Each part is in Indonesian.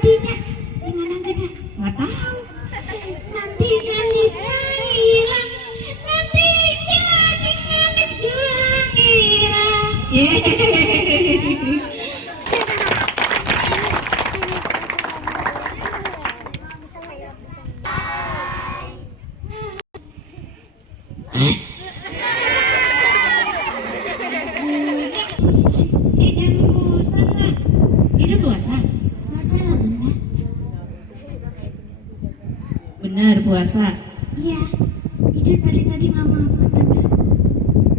jadinya? Gimana enggak dah? Nggak tahu. Nanti gadisnya hilang, nanti jadi gadis gula kira. Jangan bosan lah. Itu puasa? Puasa lah bunda. Benar puasa. Iya. Itu tadi nggak makan bunda.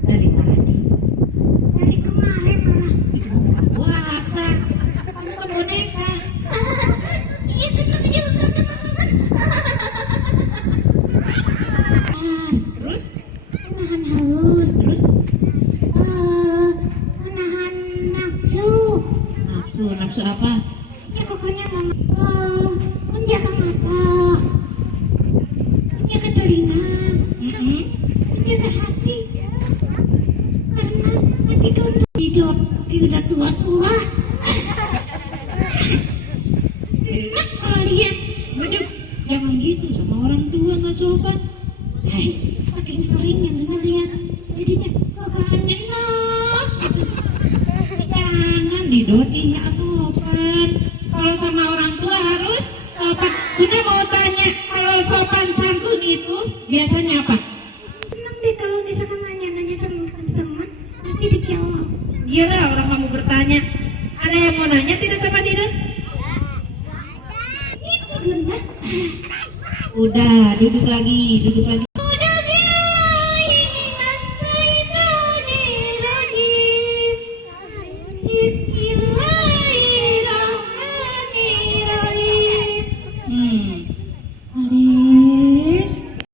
Dari tadi. Dari kemarin malah. Itu bukan puasa. Kamu kan boneka. Iya benar juga. Terus menahan haus. Terus menahan nafsu. Nafsu apa? Ya pokoknya menjaga mata, menjaga telinga, menjaga hati. Karena ketika untuk hidup udah tua-tua, enak kalau lihat. Waduh, jangan gitu sama orang tua, nggak sopan. Saking sering yang lihat, jadinya kagak enak. Jangan didoti, nggak sopan. Kalau sama orang tua harus sopan. Bunda mau tanya, kalau sopan santun itu biasanya apa? Senang deh kalau misalkan nanya sama teman, pasti dijawab. Gila orang kamu bertanya. Ada yang mau nanya tidak sama Dina? Itu Bunda. Udah, duduk lagi.